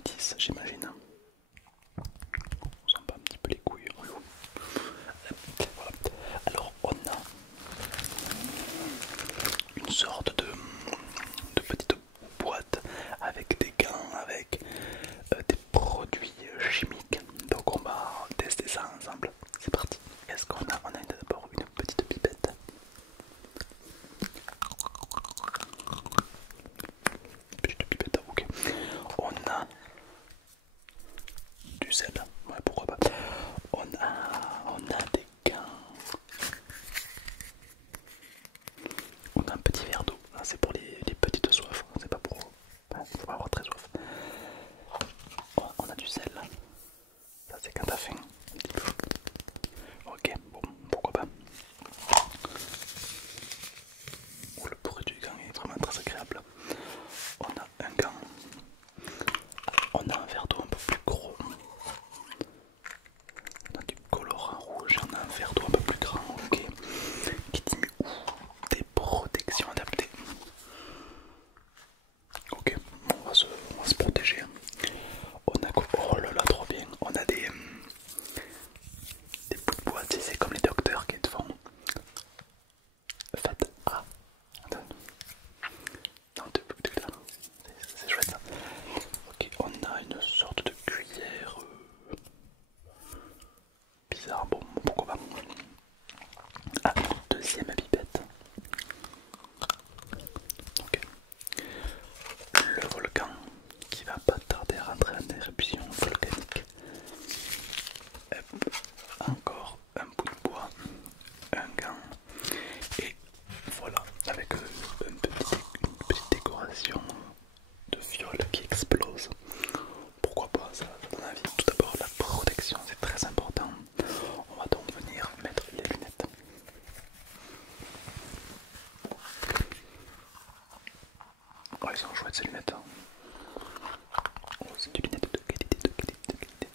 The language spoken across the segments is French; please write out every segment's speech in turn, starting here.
notice, j'imagine. On sent pas un petit peu les couilles. Voilà. Alors on a une sorte de petite boîte avec des gants, avec des produits chimiques. Donc on va tester ça ensemble. C'est parti. Qu'est-ce qu'on a? On a d'abord une petite pipette. Petite pipette, ok. On a du sel, ouais, pourquoi pas. On a des gants. On a un petit verre d'eau. C'est pour les petites soifs. C'est pas pour. Faut pas avoir très soif. On a du sel. Ça c'est quand t'as faim. Un petit peu. Ok, bon, pourquoi pas. Oh, le bruit du gant est vraiment très agréable. On a un gant. On a un verre d'eau un peu plus gros. On a du colorant rouge. On a un verre d'eau un peu plus grand. Ok. Qui dit des protections adaptées. Ok, on va se protéger. On a quoi? Oh là là, trop bien. On a des bouts de bois, c'est comme les docteurs qui te font. Faites A. Attends. Non, c'est chouette ça. Ok, on a une sorte de cuillère bizarre. Bon, pourquoi pas. Ah, deuxième pipette. Ok. Le volcan qui va pas tarder à rentrer en éruption volcanique. Hop. Encore un bout de bois, un gant et voilà, avec une petite décoration de fiole qui explose. Pourquoi pas, ça donne envie. Tout d'abord la protection, c'est très important. On va donc venir mettre les lunettes. Ouais, ils sont chouettes ces lunettes, hein. Oh, c'est des lunettes de qualité, de qualité, de qualité.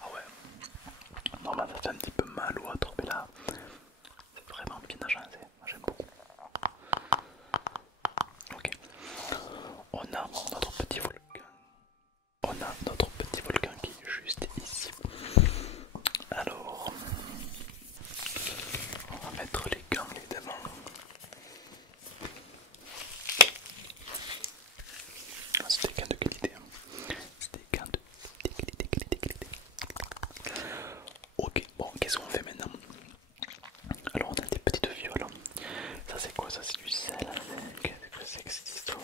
Ah ouais, normalement ça fait un petit peu mal ou autre, mais là c'est vraiment bien agencé, moi j'aime beaucoup. Ok, on a notre petit volcan. On a notre petit volcan qui est juste ici. Alors, on va mettre les gants évidemment. C'est des gants de qualité. C'est des gants de qualité. Ok, bon, qu'est-ce qu'on fait maintenant? Alors, on a des petites violes. Ça, c'est quoi? Ça, c'est du sel. Qu'est-ce que c'est que cette histoire?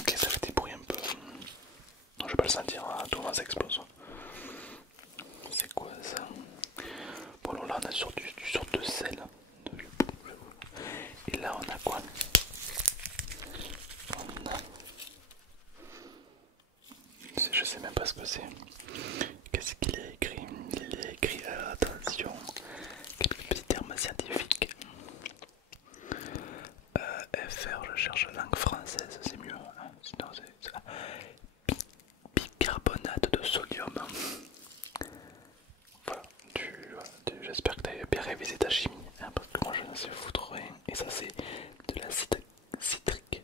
Ok, ça fait des bruits un peu. Non, je vais pas le sentir, hein. Tout le monde ça explose. C'est quoi ça? Bon, alors là, on a sur du sorte de sel. Et là, on a quoi? On a... Je sais même pas ce que c'est. Qu'est-ce qu'il est écrit? Il est écrit, attention, quelques petits termes scientifiques. FR, je cherche langue française, c'est mieux. Hein. Sinon, c'est bicarbonate de sodium. Voilà, j'espère que tu as bien révisé ta chimie, hein, parce que moi je ne sais foutre rien. Et ça, c'est de l'acide citrique.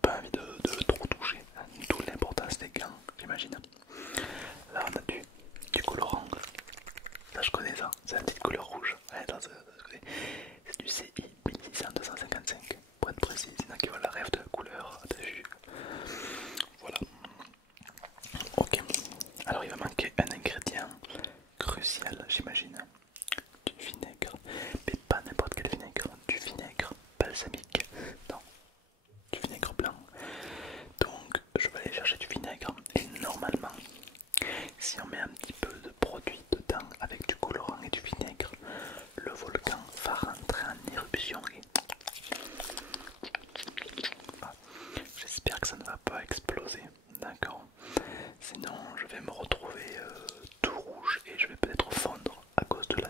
Pas envie de trop toucher, hein. D'où l'importance des gants, j'imagine. Là, on a du colorant. Ça, je connais ça, c'est la petite couleur rouge. Ouais, c'est du CI 1600-255 pour être précis. Il y en a qui voient la rêve de la couleur, t'as vu. Voilà. Ok. Alors, il va manquer un ingrédient crucial, j'imagine. Du vinaigre. Mais pas n'importe quel vinaigre. Du vinaigre balsamique. Non, du vinaigre blanc. Donc, je vais aller chercher du vinaigre. Et normalement, si on met un petit peu de produit dedans avec du colorant et du vinaigre, le volcan va rentrer en éruption. Ah, j'espère que ça ne va pas exploser, d'accord? Sinon je vais me retrouver tout rouge et je vais peut-être fondre à cause de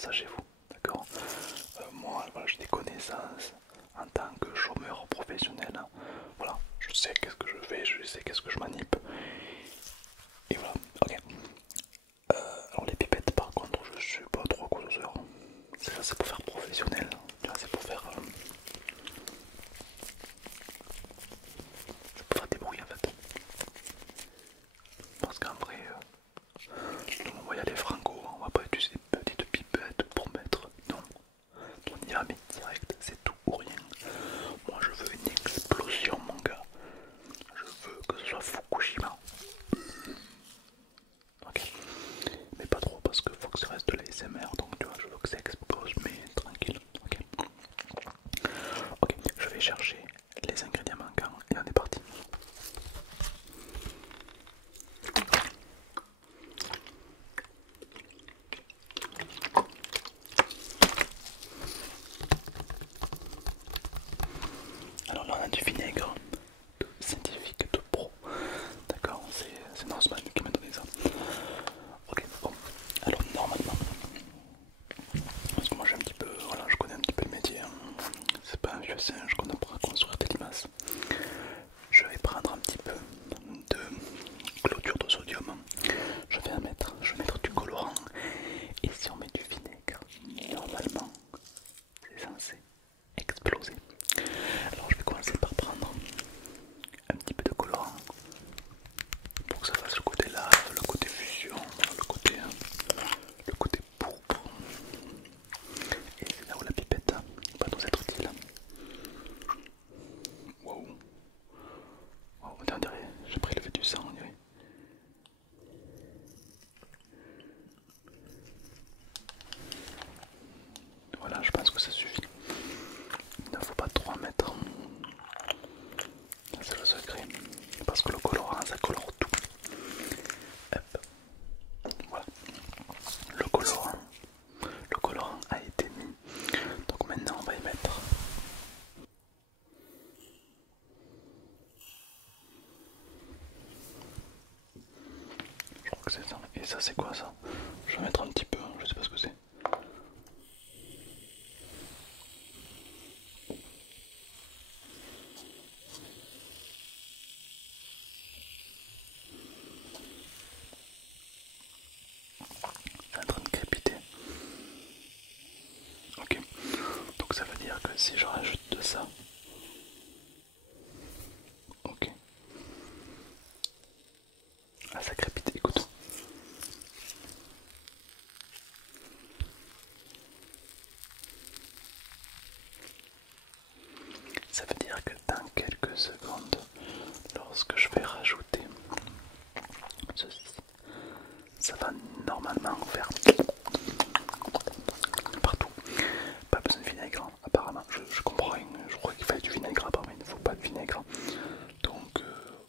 ça chez vous, d'accord. Moi, voilà, j'ai des connaissances en tant que chômeur professionnel. Voilà, je sais qu'est-ce que je fais, je sais qu'est-ce que je manip. Et voilà, ok. Alors les pipettes, par contre, je suis pas trop connaisseur. Ça, c'est pour faire professionnel. C'est pour faire, des bruits en fait. Parce qu'en vrai, on va y aller franco, on va pas utiliser des petites pipettes pour mettre. Non, on y va mais direct, c'est tout ou rien. Moi je veux une explosion mon gars. Je veux que ce soit Fukushima. Ok. Mais pas trop parce que faut que ça reste de l'ASMR, donc tu vois, je veux que ça explose mais tranquille. Ok. Ok, je vais chercher les ingrédients manquants et on est parti. Alors là on a du vinaigre de scientifique de pro. D'accord, c'est Norseman qui m'a donné ça. Ok, bon. Alors normalement, parce que moi j'ai un petit peu, voilà, je connais un petit peu le métier. Hein. C'est pas un vieux singe qu'on apprend à construire des limaces. Je vais prendre un petit peu de clôture de sodium. Je vais mettre du colorant. Et si on met du vinaigre, normalement, c'est censé exploser. Alors je vais commencer par prendre un petit peu de colorant pour que ça fasse le côté lave, le côté fusion, le côté pourpre. Et c'est là où la pipette va nous être utile. Wow. Wow, on dirait, j'ai prélevé du sang, on dirait. Voilà, je pense que ça suffit. Il ne faut pas trop en mettre. C'est le secret. Parce que le colorant, ça colore tout. Hop. Voilà. Le colorant a été mis. Donc maintenant, on va y mettre. Je crois que c'est ça. Et ça, c'est quoi ça? Je vais mettre un petit peu. Je sais pas ce que c'est. C'est en train de crépiter. Ok. Donc ça veut dire que si je rajoute de ça. Ok. Ah, ça crépite, écoute. Ça veut dire que dans quelques secondes, lorsque je vais rajouter ceci, ça va normalement faire partout. Pas besoin de vinaigre, hein. Apparemment. Je comprends rien. Je crois qu'il fallait du vinaigre, apparemment il ne faut pas de vinaigre. Donc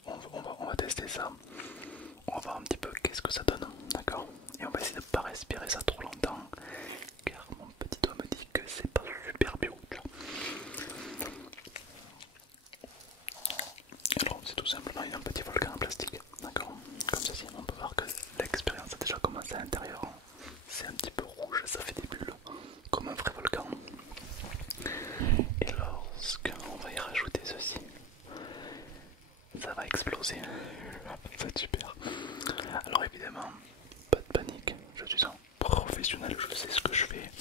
on va tester ça. On va voir un petit peu qu'est-ce que ça donne, d'accord. Et on va essayer de ne pas respirer ça trop longtemps, car mon petit doigt me dit que c'est pas super bio. Alors c'est tout simplement un petit volcan en plastique, d'accord. Comme ceci, on peut voir que l'expérience a déjà commencé à l'intérieur. C'est un petit peu rouge, ça fait des bulles, comme un vrai volcan. Et lorsqu'on va y rajouter ceci, ça va exploser. C'est super. Alors évidemment, pas de panique, je suis un professionnel, je sais ce que je fais.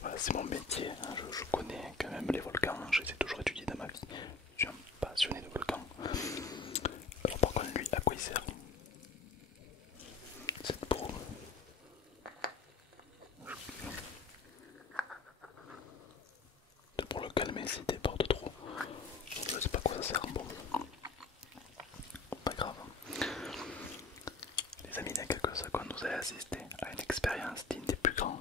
Voilà, c'est mon métier, hein. Je connais quand même les volcans, je les ai toujours étudiés dans ma vie. Je suis un passionné de volcans. Alors par contre lui, à quoi il sert cette brume? C'est pour le calmer s'il déborde trop. Je sais pas quoi ça sert, bon. Pas grave. Les amis, il y a quelques secondes, nous allez assister à une expérience digne des plus grands.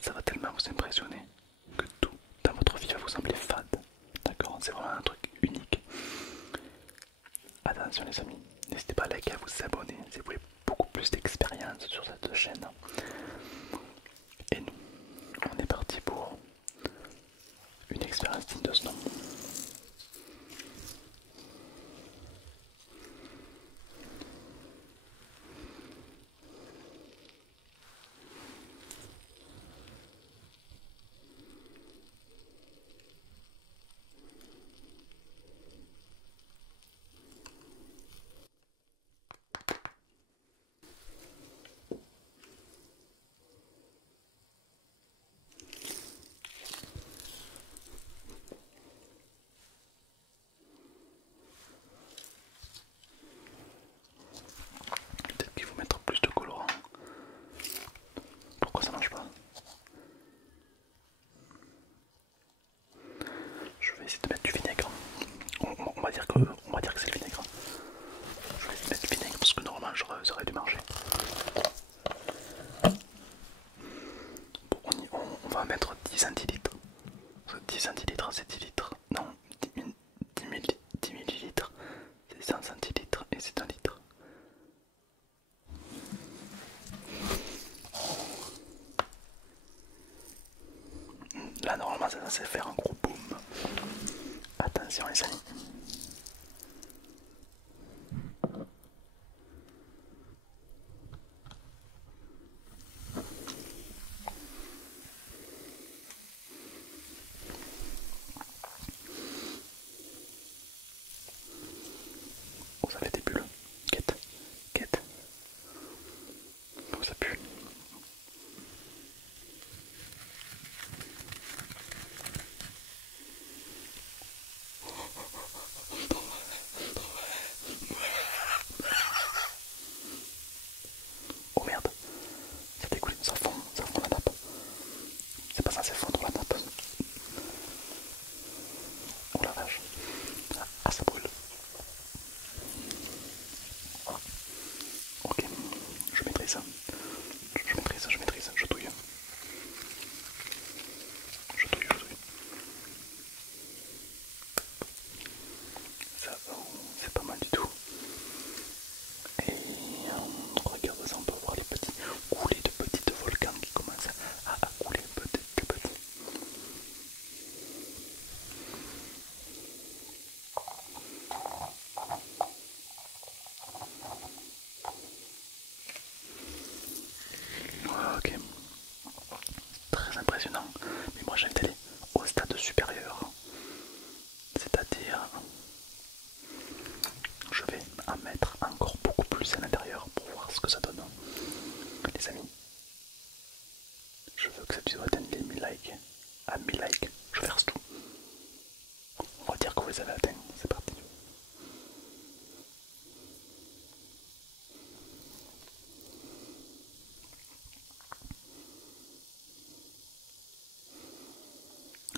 Ça va tellement vous impressionner que tout dans votre vie va vous sembler fade. D'accord? C'est vraiment un truc unique. Attention les amis, n'hésitez pas à liker, à vous abonner si vous voulez beaucoup plus d'expérience sur cette chaîne. Et nous, on est parti pour une expérience digne de ce nom. Pourquoi ça marche pas? Je vais essayer de mettre du vinaigre. On va dire que c'est le vinaigre. Je vais essayer de mettre du vinaigre parce que normalement ça aurait dû marcher. Bon, on va mettre 10 centilitres. 10 centilitres c'est 10 litres. Non, 10 millilitres c'est 100 centilitres et c'est 1 litre. Là normalement ça censé faire un gros boom. Attention les amis. Oh ça fait des bulles. Quête. Quête. Oh ça pue. Oh merde. Ça dégoûte, ça fond la nappe. C'est pas censé fondre la nappe. Oh la vache. Ah ça brûle. Ok, je maîtrise ça. Je maîtrise, je touille. Je touille. Ça, c'est pas mal du tout. Et regarde ça, on peut voir les petits coulées de petits volcans qui commencent à couler petit à petit. Ok, très impressionnant. Mais moi j'ai envie d'aller au stade supérieur. C'est-à-dire, je vais en mettre encore beaucoup plus à l'intérieur pour voir ce que ça donne. Les amis, je veux que cette vidéo atteigne les 1000 likes. À 1000 likes, je verse tout. On va dire que vous les avez atteints. C'est parti.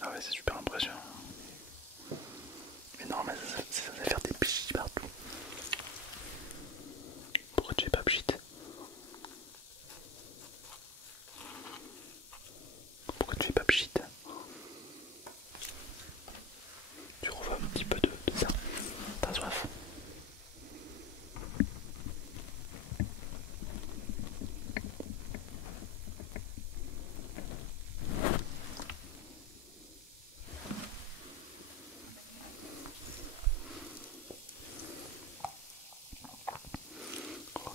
Ah ouais, c'est super impressionnant. Mais non, mais ça va faire des pchit partout. Pourquoi tu fais pas pchit? Pourquoi tu fais pas pchit? Tu revois un petit peu de ça. T'as soif?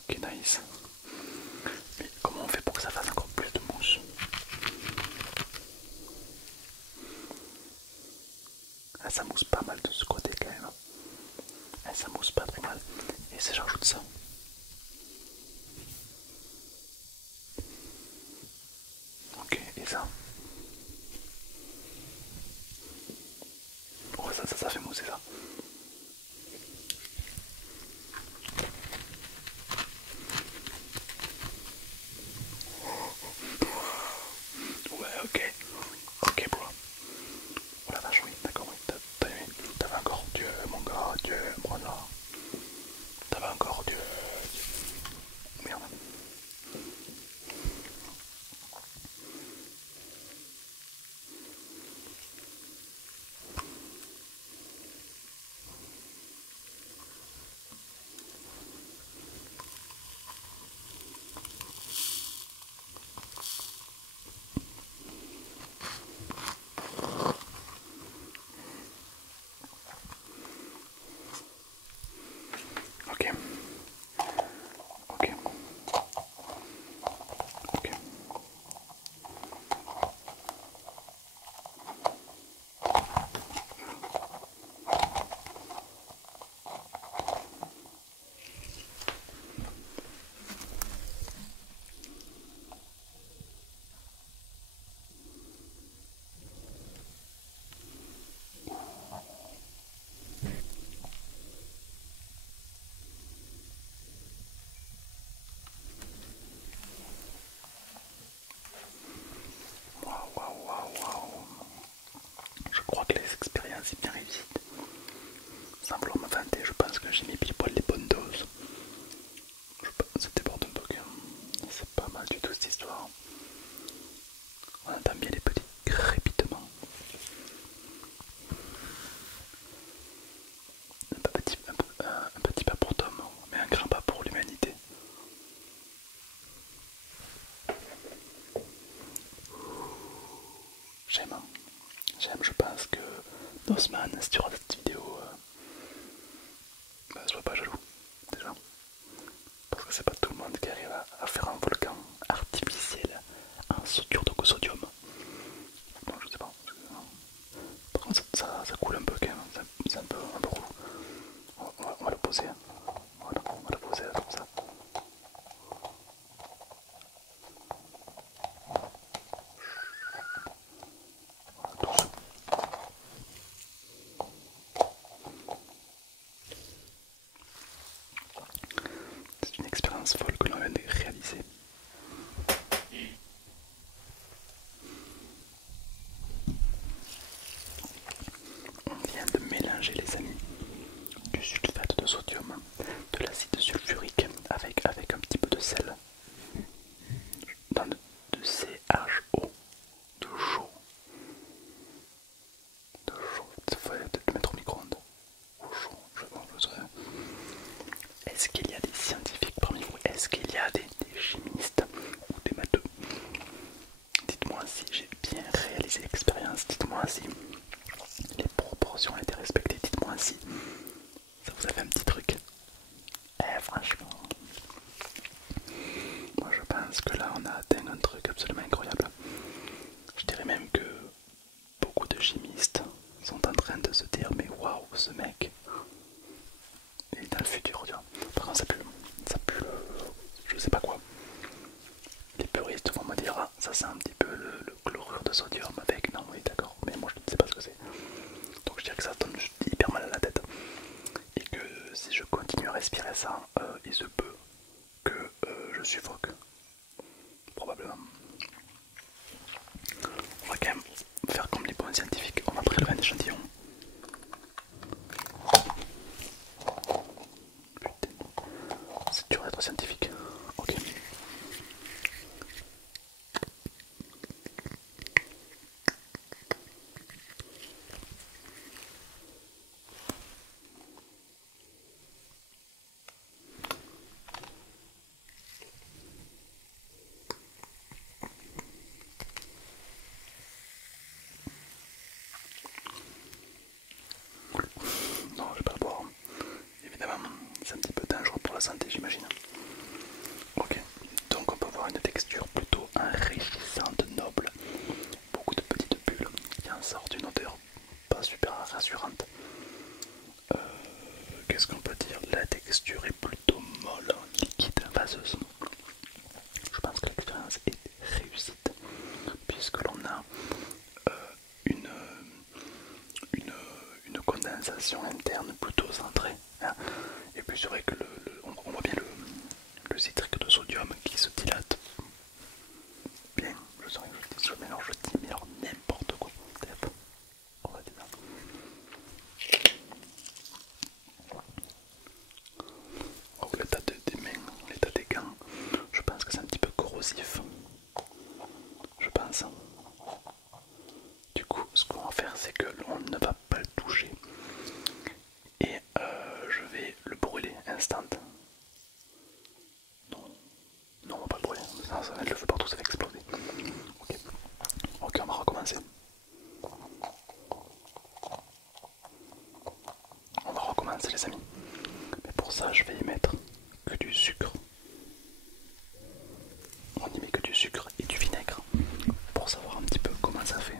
Ok, nice. Mais comment on fait pour que ça fasse encore plus de mousse? Ah, ça mousse pas mal de ce côté quand même. Ah, ça mousse pas trop mal. Et si j'ajoute ça? Ok, et ça? Oh, ça fait mousser ça. Ouais, ok. Ok, bro. Oh la vache, oui, d'accord, oui. T'as aimé? T'avais encore Dieu, mon gars, Dieu, voilà. T'avais encore Dieu. Merde. j'aime, hein. J'aime, je pense que Nosman, si tu regardes cette vidéo, sois pas jaloux, déjà. Parce que c'est pas tout le monde qui arrive à faire un volcan artificiel en soudure de sodium. Donc je sais pas. Par contre ça coule un peu quand même, c'est un peu relou. On va le poser. Voilà, on va le poser là, comme ça. Voilà, c'est une expérience folle que l'on vient de réaliser. On vient de mélanger, les amis, du sulfate de sodium, de l'acide sulfurique avec un petit peu de sel, dans de CHO, de chaud. Il faut peut-être le mettre au micro-ondes. Au chaud, je sais. Est-ce qu'il y a des scientifiques parmi vous? Est-ce qu'il y a des chimistes ou des matheux? Dites-moi si j'ai bien réalisé l'expérience. Dites-moi si les proportions ont été respectées. Dites-moi si ça vous a fait un petit truc. Franchement, moi je pense que là on a atteint un truc absolument incroyable. Je dirais même que beaucoup de chimistes sont en train de se dire mais waouh, ce mec il est dans le futur, tu vois. Par contre ça pue je sais pas quoi. Les puristes vont me dire ah ça c'est un petit peu le chlorure de sodium avec, non oui d'accord, mais moi je ne sais pas ce que c'est. Donc je dirais que ça donne hyper mal à la tête. Et que si je continue à respirer ça, il se peut que je suffoque. Probablement. On va quand même faire comme les bons scientifiques, on va prélever un échantillon. Putain, c'est dur d'être scientifique. Ok. Non, je vais pas le boire. Évidemment, c'est un petit peu dangereux pour la santé, j'imagine. Ok, donc on peut voir une texture plutôt enrichissante, noble. Beaucoup de petites bulles qui en sortent une odeur pas super rassurante. Qu'est-ce qu'on peut dire? La texture est plutôt molle, liquide, vaseuse. Je pense que l'expérience est réussite puisque l'on a une, une condensation interne plutôt centrée, hein. Et puis c'est vrai que on voit bien le citrique de sodium qui se dilate bien. Je mélange, je dis mais alors n'importe quoi. On va dire ça. Oh, l'état des mains, l'état des gants, je pense que c'est un petit peu corrosif. Je pense. Du coup, ce qu'on va faire, c'est que l'on ne va pas le toucher. Et je vais le brûler instant. Non, non, on va pas le brûler. Ça va mettre le feu partout, ça va exploser. Ok, ok, on va recommencer. On va recommencer, les amis. Mais pour ça, je vais y mettre que du sucre. On y met que du sucre et du vinaigre pour savoir un petit peu comment ça fait.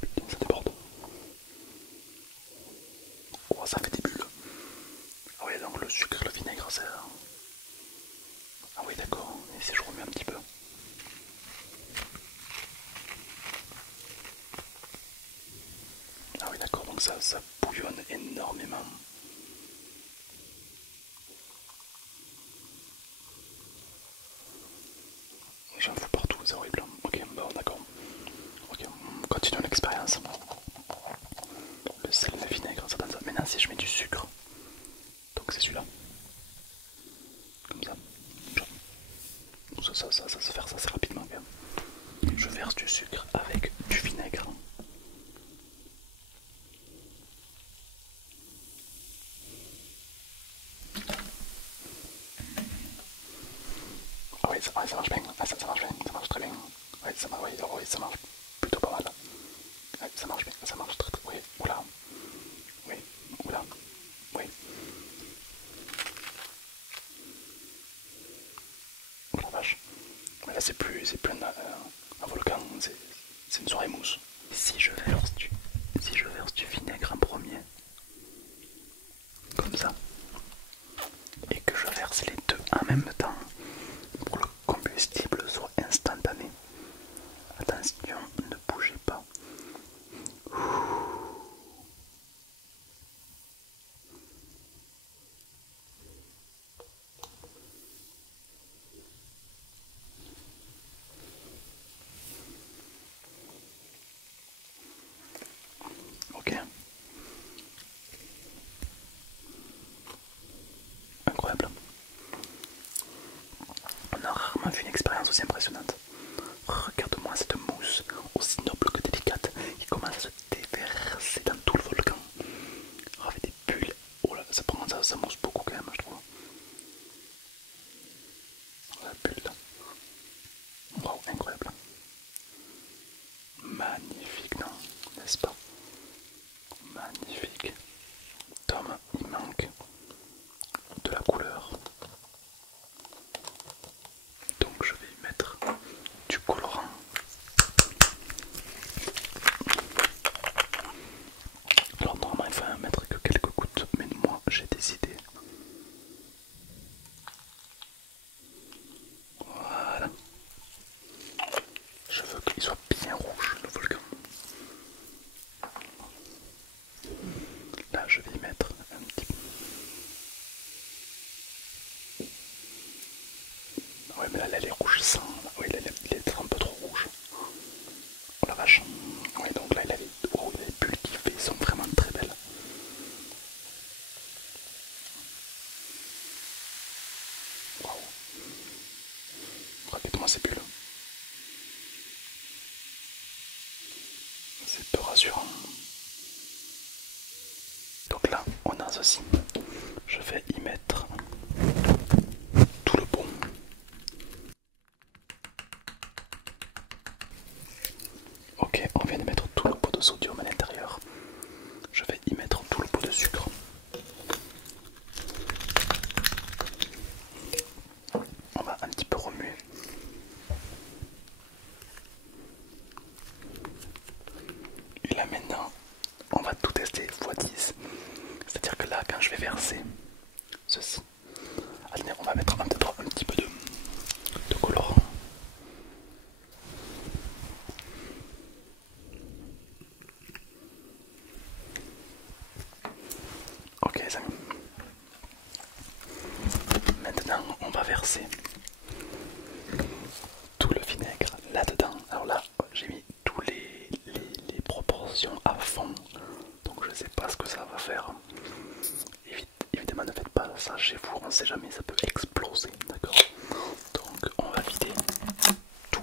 Putain, ça déborde. Oh, ça fait des bulles. Ah oui, donc le sucre et le vinaigre, c'est... Ah oui, d'accord. Et si je remets un petit peu. Ah oui, d'accord, donc ça bouillonne énormément. J'en fous partout, c'est horrible. Ok, bon, d'accord. Ok, on continue l'expérience. Le sel, le vinaigre, ça donne ça. Maintenant, si je mets du sucre, donc c'est celui-là. Comme ça. Ça se fait ça assez rapidement quand même. Je verse du sucre avec du vinaigre. Ouais, ça marche bien. Ah, ça marche bien, ça marche très bien. Ouais, ouais, ça marche plutôt pas mal. Ouais, ça marche bien, ça marche très très. Oui, oula. Oui, oula. Oui. Oh la vache. Mais là, c'est plus un volcan, c'est une soirée mousse. Si je verse du vinaigre en premier, comme ça, et que je verse les deux en même temps, pour que le combustible soit instantané. Attention, ne bougez pas. Ok, incroyable. On a rarement vu une expérience aussi impressionnante. Regarde-moi cette mousse, aussi noble que délicate, qui commence à se déverser dans tout le volcan. Oh, avec des bulles. Oh là, ça mousse beaucoup quand même, je trouve. La bulle là. Wow, incroyable. Magnifique, non? N'est-ce pas? Magnifique. Tom, il manque de la couleur. Donc je vais y mettre du colorant. Alors normalement il faut en mettre que quelques gouttes, mais moi j'ai des idées. Voilà. Je veux qu'il soit bien rouge le volcan. Là je vais y mettre un petit peu. Ouais mais là elle est rouge sang. Oui là, il est un peu trop rouge. Oh la vache. Oui donc là il a les bulles qu'il fait sont vraiment très belles. Waouh. Regarde-moi ces bulles. C'est peu rassurant. Donc là on a ceci. Je vais y mettre tout le pot. Ok, on vient de mettre tout le pot de sodium à l'intérieur. Je vais y mettre tout le pot de sucre. On va un petit peu remuer. Et là maintenant, on va tout tester x10. C'est-à-dire que là, quand je vais verser ceci, allez, on va mettre peut-être un petit peu de colorant. Ok les amis. Maintenant, on va verser tout le vinaigre là-dedans. Alors là, j'ai mis tous les proportions à fond. Donc je sais pas ce que ça va faire. Évidemment, ne faites pas ça chez vous, on ne sait jamais, ça peut exploser, d'accord? Donc on va vider tout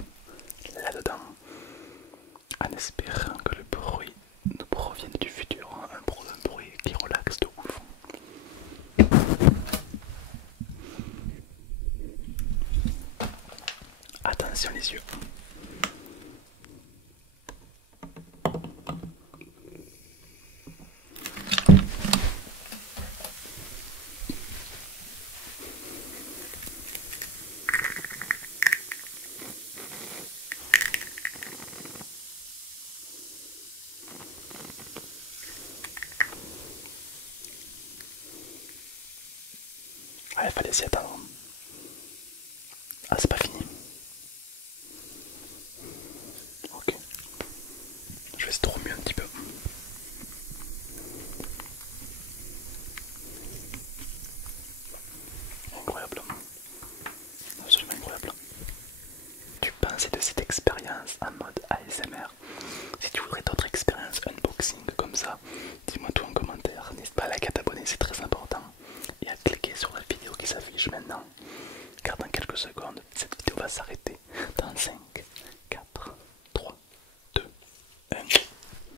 là-dedans en espérant que le bruit nous provienne du futur, hein, un bruit qui relaxe de ouf. Attention les yeux. Ah, il fallait s'y attendre. Ah, c'est pas fini. Ok. Je vais essayer de remuer un petit peu. Incroyable. Absolument incroyable. Tu pensais de cette expérience en mode ASMR? Si tu voudrais d'autres expériences unboxing comme ça, dis-moi tout en commentaire. N'hésite pas à liker, à t'abonner, c'est très important. Et à cliquer sur la vidéo qui s'affiche maintenant. Car dans quelques secondes, cette vidéo va s'arrêter. Dans 5,